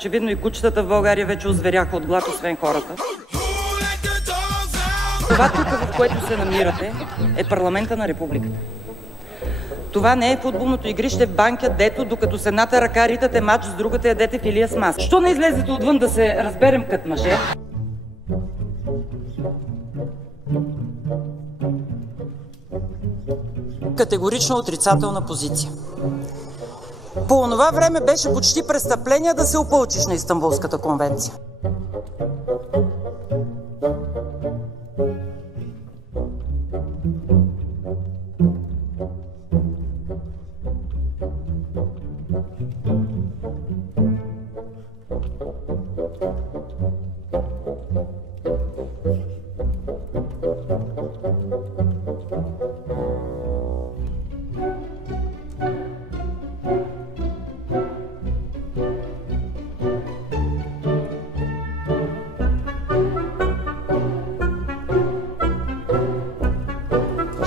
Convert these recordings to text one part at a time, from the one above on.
Очевидно и кучетата в България вече озверяха от глад, освен хората. Това тук, в което се намирате, е парламента на републиката. Това не е футболното игрище в Банкя, дето докато с едната ръка ритате мач, с другата ядете филия с маса. Що не излезете отвън да се разберем като мъже? Категорично отрицателна позиция. По онова време беше почти престъпление да се опълчиш на Истанбулската конвенция.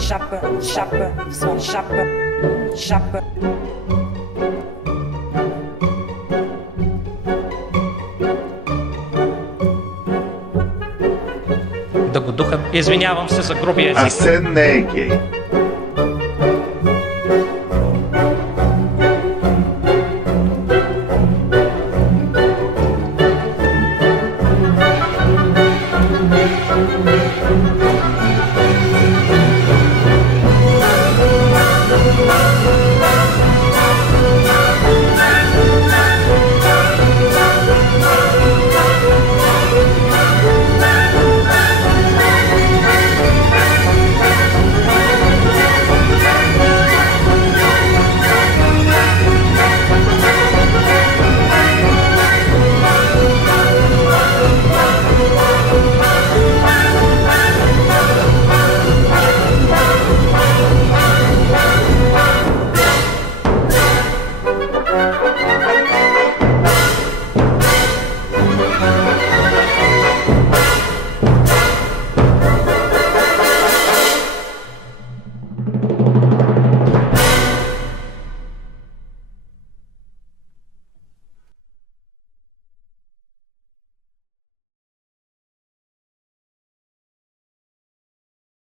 Шапка, шапка, сон шапка, шапка. Да го духам. Извинявам се за грубия език. Асен не е гей.